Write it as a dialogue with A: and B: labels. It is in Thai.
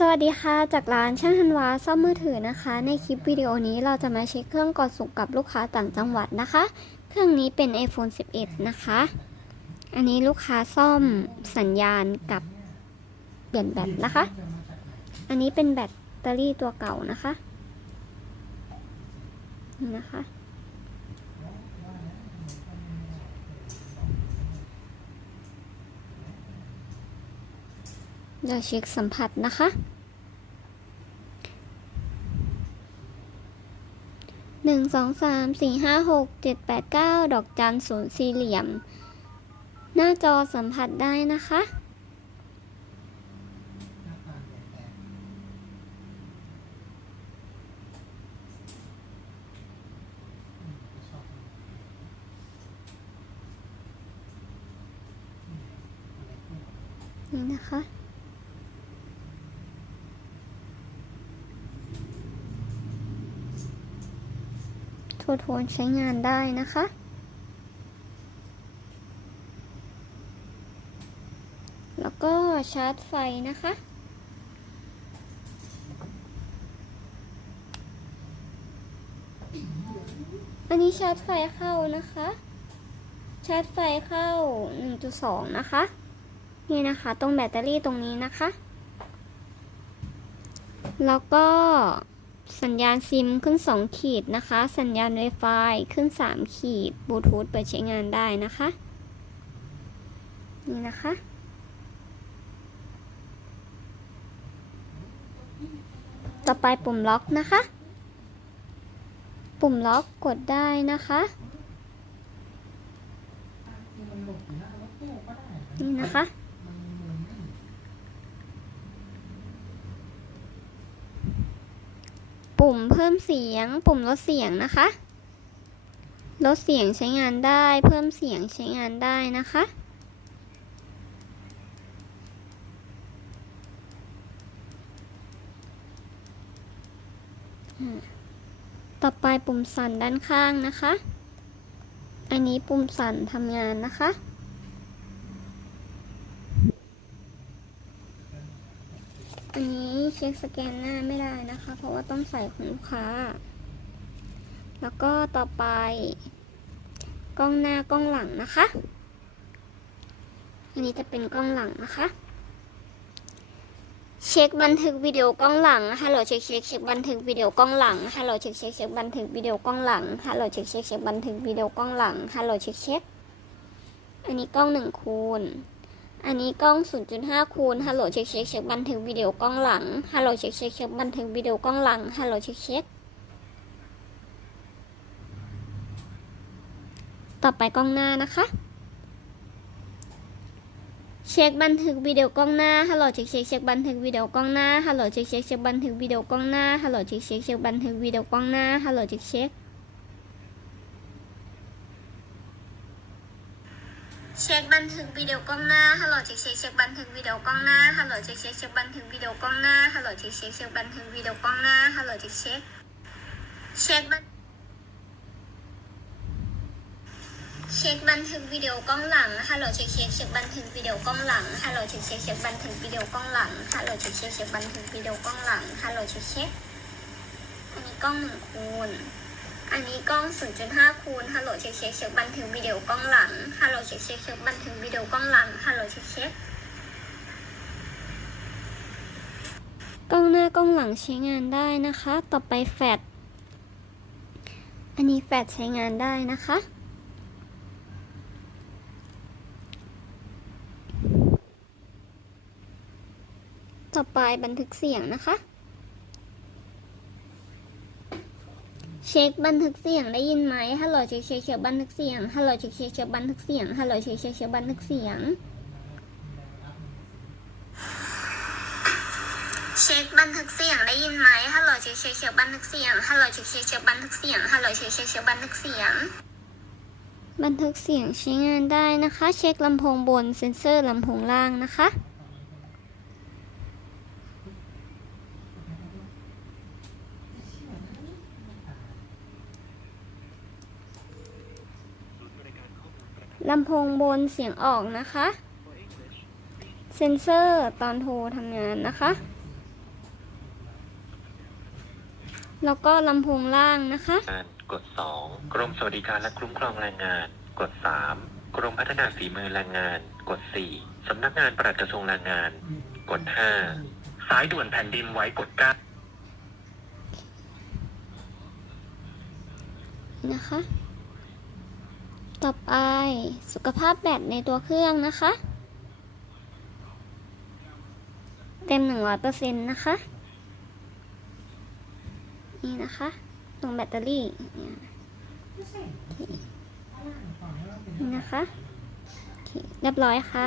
A: สวัสดีค่ะ จากร้านช่างฮันวาซ่อมมือถือนะคะ ในคลิปวิดีโอนี้เราจะมาเช็คเครื่องก่อนสุกกับลูกค้าต่างจังหวัดนะคะ เครื่องนี้เป็น iPhone 11 นะคะ อันนี้ลูกค้าซ่อมสัญญาณกับเปลี่ยนแบตนะคะ อันนี้เป็นแบตเตอรี่ตัวเก่านะคะ นี่นะคะ เดี๋ยวเช็คสัมผัสนะคะ หนึ่งสองสามสี่ห้าหกเจ็ดแปดเก้าดอกจันศูนย์สี่เหลี่ยม หน้าจอสัมผัสได้นะคะนี่นะคะ ทรโทนใช้งานได้นะคะ แล้วก็ชาร์จไฟนะคะ อันนี้ชาร์จไฟเข้านะคะ ชาร์จไฟเข้า 1.2 นะคะ นี่นะคะ ตรงแบตเตอรี่ตรงนี้นะคะ แล้วก็ สัญญาณซิมขึ้น 2 ขีดนะคะ สัญญาณ Wi-Fi ขึ้น 3 ขีดบลูทูธเปิดใช้งานได้นะคะ นี่นะคะ ต่อไปปุ่มล็อกนะคะ ปุ่มล็อกกดได้นะคะ นี่นะคะ ปุ่มเพิ่มเสียง ปุ่มลดเสียงนะคะ ลดเสียงใช้งานได้ เพิ่มเสียงใช้งานได้นะคะ ต่อไปปุ่มสั่นด้านข้างนะคะ อันนี้ปุ่มสั่นทำงานนะคะ อันนี้เช็คสแกนหน้าไม่ได้นะคะ เพราะว่าต้องใส่ของลูกค้า แล้วก็ต่อไป กล้องหน้ากล้องหลังนะคะ อันนี้จะเป็นกล้องหลังนะคะ เช็คบันทึกวิดีโอกล้องหลังฮัลโหลเช็คเช็คเช็คบันทึกวิดีโอกล้องหลังฮัลโหลเช็คเช็คเช็คบันทึกวิดีโอกล้องหลังฮัลโหลเช็คเช็คเช็คบันทึกวิดีโอกล้องหลังฮัลโหลเช็คเช็คอันนี้กล้องหนึ่งคูณ อันนี้กล้อง 0.5 คูณฮัลโหลเช็คเช็คเช็คบันทึกวิดีโอกล้องหลังฮัลโหลเช็คเช็คเช็คบันทึกวิดีโอกล้องหลังฮัลโหลเช็คเช็คต่อไปกล้องหน้านะคะ เช็คบันทึกวิดีโอกล้องหน้าฮัลโหลเช็คเช็คเช็คบันทึกวิดีโอกล้องหน้าฮัลโหลเช็คเช็คเช็คบันทึกวิดีโอกล้องหน้าฮัลโหลเช็คเช็คเช็คบันทึกวิดีโอกล้องหน้าฮัลโหลเช็คเช็ค เช็คบันทึกวิดีโอกล้องหน้า ฮัลโหลเช็คเช็คเช็คบันทึกวิดีโอกล้องหน้า ฮัลโหลเช็คเช็คเช็คบันทึกวิดีโอกล้องหน้า ฮัลโหลเช็คเช็คเช็คบันทึกวิดีโอกล้องหน้า ฮัลโหลเช็คเช็คเช็คบันเช็คบันทึกวิดีโอกล้องหลัง ฮัลโหลเช็คเช็คเช็คบันทึกวิดีโอกล้องหลัง ฮัลโหลเช็คเช็คเช็คบันทึกวิดีโอกล้องหลัง ฮัลโหลเช็คเช็คเช็คบันทึกวิดีโอกล้องหลัง ฮัลโหลเช็คเช็คอันนี้กล้องหนึ่งคูณ อันนี้กล้อง 0.5 คูณฮัลโหลเช็คเช็คเช็คบันทึกวิดีโอกล้องหลังฮัลโหลเช็คเช็คเช็คบันทึกวิดีโอกล้องหลังฮัลโหลเช็คเช็คกล้องหน้ากล้องหลังใช้งานได้นะคะ ต่อไปแฟลชอันนี้แฟลชใช้งานได้นะคะต่อไปบันทึกเสียงนะคะ เช็คบันทึกเสียงได้ยินไหมฮัลโหลเช็คเช็คเช็คบันทึกเสียงฮัลโหลเช็คเช็คเช็คบันทึกเสียงฮัลโหลเช็คเช็คเช็คบันทึกเสียง เช็คบันทึกเสียงได้ยินไหมฮัลโหลเช็คเช็คเช็คบันทึกเสียงฮัลโหลเช็คเช็คเช็คบันทึกเสียงฮัลโหลเช็คเช็คเช็คบันทึกเสียง บันทึกเสียงใช้งานได้นะคะ เช็คลำโพงบนเซ็นเซอร์ลำโพงล่างนะคะ ลำโพงบนเสียงออกนะคะ เซ็นเซอร์ตอนโทรทำงานนะคะ แล้วก็ลำโพงล่างนะคะ
B: งานกด 2 กรมสวัสดิการและคุ้มครองแรงงาน กด 3 กรมพัฒนาฝีมือแรงงาน กด 4 สำนักงานปลัดกระทรวงแรงงาน กด 5 สายด่วนแผ่นดินไหว้กด9
A: นะคะ ต่อไปสุขภาพแบตในตัวเครื่องนะคะ เต็ม 100%นะคะ นี่นะคะ ตรงแบตเตอรี่นี่นะคะ เรียบร้อยค่ะ